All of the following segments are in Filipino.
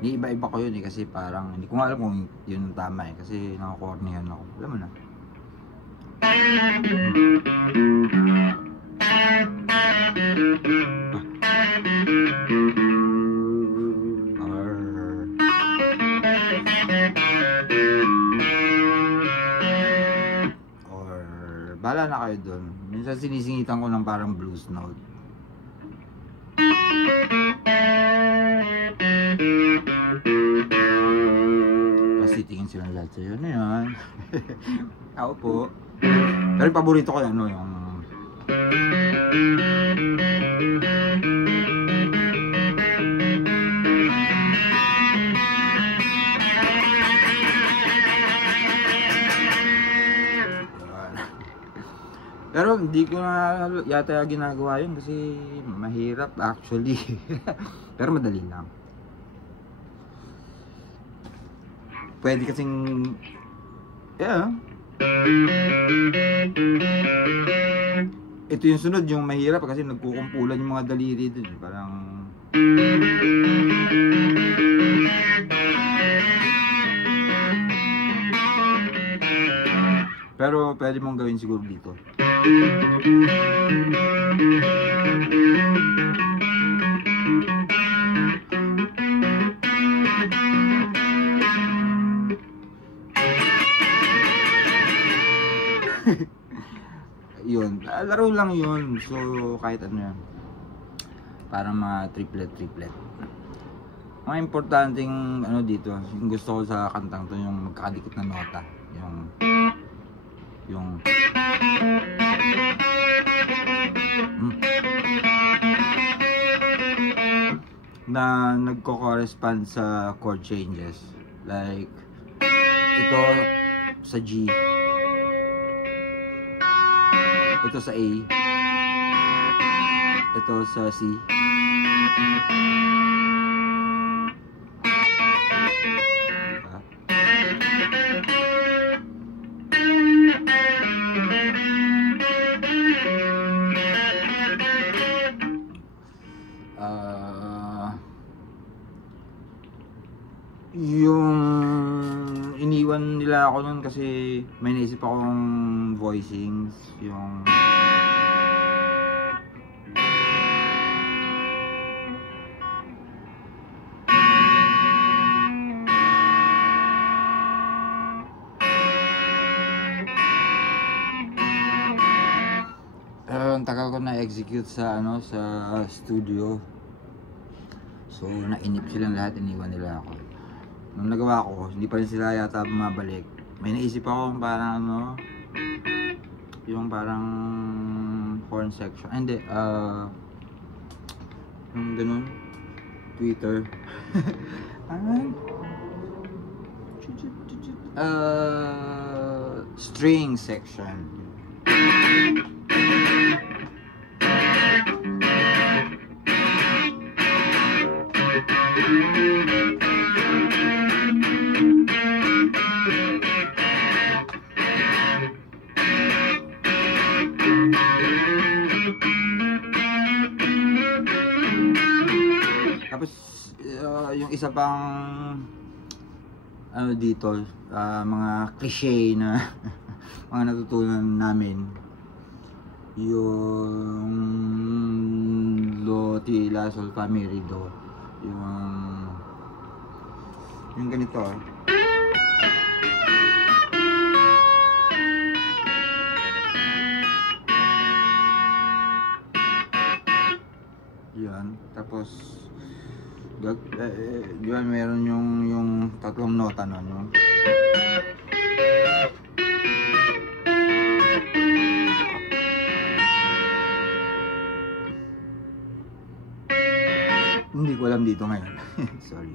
Iba-iba ko yun eh, kasi parang hindi ko nga alam kung yun ang tama eh, kasi nakakornihan ako. Alam mo na. Or bahala na kayo dun. Minsan sinisingitan ko ng parang blues note. Kasi tingin sila lahat sa'yo na yan. Ako po. Pero yung paborito ko yung yung pero hindi ko na yata ginagawa yun kasi mahirap actually. Pero madali lang. Pwede kasing ito yung sunod, yung mahirap kasi nagkukumpulan yung mga daliri dun. Parang pero pwede mong gawin siguro dito. Yun, laro lang yun. So kahit ano yan, parang mga triplet. Mga importanteng ano dito, yung gusto ko sa kantang to, yung magkakadikit na nota, yung na nagko-correspond sa chord changes. Like ito sa G, ito sa A, ito sa C, yung iniwan nila ako nun kasi may naisip akong voicings, yung ang tagal ko na-execute sa ano, sa studio. So nainip silang lahat, iniwan nila ako. Nung nagawa ko, hindi pa rin sila yata bumabalik. May naisip ako parang ano, yung parang horn section. Hindi, yung ganun, Twitter. String section. Tapos yung isa pang ano dito, mga cliche na mga natutunan namin, yung do, ti, la, sol, fa, mi, re, do, yung ganito yan. Tapos di ba meron yung tatlong nota nun, no? Hindi ko alam dito ngayon. Sorry.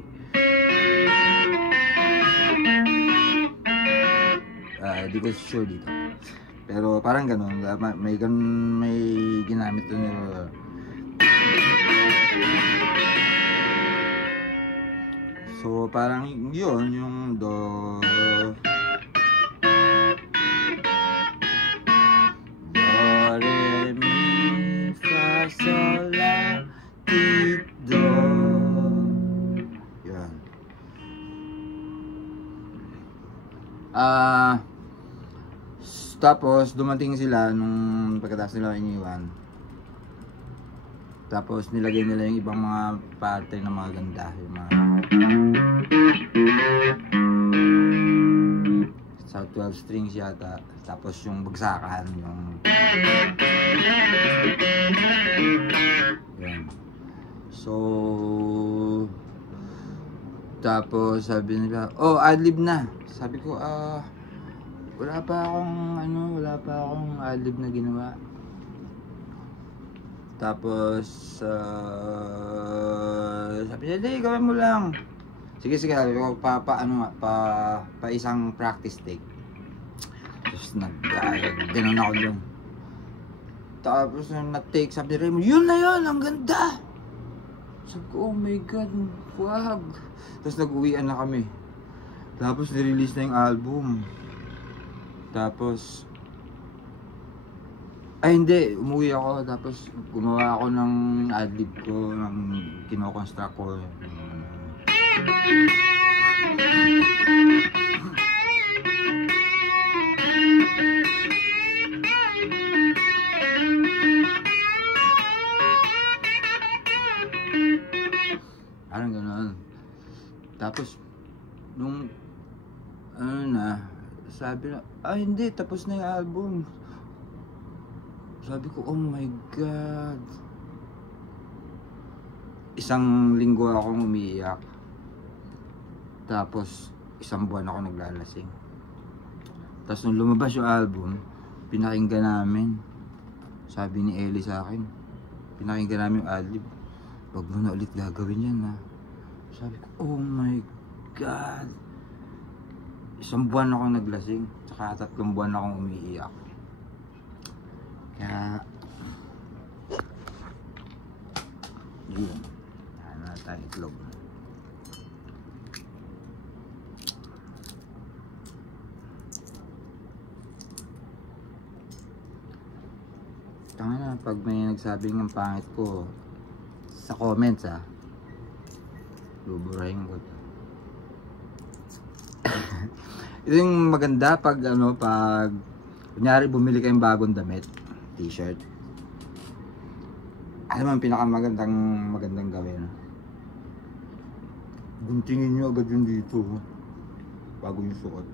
Di ko sure dito. Pero parang ganun, may ginamit doon yung so parang yun, yung do, re, mi, fa, sol, la, ti, do. Yan. Tapos dumating sila nung pagkatapos nila iniwan. Tapos nilagay nila yung ibang mga parte na mga ganda, yung mga sa 12 strings yata. Tapos yung bagsakan, yung yan. So tapos sabi nila, oh, adlib na. Sabi ko, wala pa akong adlib na ginawa. Tapos sabi niya, "Di, gawin mo lang." Sige, sabi ko, pa isang practice take. Tapos ganun ako dun. Tapos na-take, sabi ni Raymond, "Yun na yun, ang ganda!" Sabi ko, oh my god, wag. Tapos nag-uwian na kami. Tapos nirelease na yung album. Tapos hindi, umuwi ako. Tapos gumawa ako ng adlib ko, ng kino-construct ko. Parang gano'n. Tapos nung sabi na, hindi, tapos na yung album. Sabi ko, oh my god. Isang linggo akong umiiyak. Tapos isang buwan ako naglalasing. Tapos nung lumabas yung album, pinakinggan namin. Sabi ni Ellie sa akin, pinakinggan namin yung adlib. Wag mo na ulit gagawin yan, ha. Sabi ko, oh my god. Isang buwan akong naglasing, tsaka 3 buwan akong umiiyak. Kaya yun, na tayo itlog. Tanga na, pag may nagsabing ang pangit ko sa comments, buburahin ko to. Ito yung maganda pag pag kunyari bumili kayong bagong damit, t-shirt. Alam mo ang pinakamagandang gawin, guntingin nyo agad yung dito bago yung suot.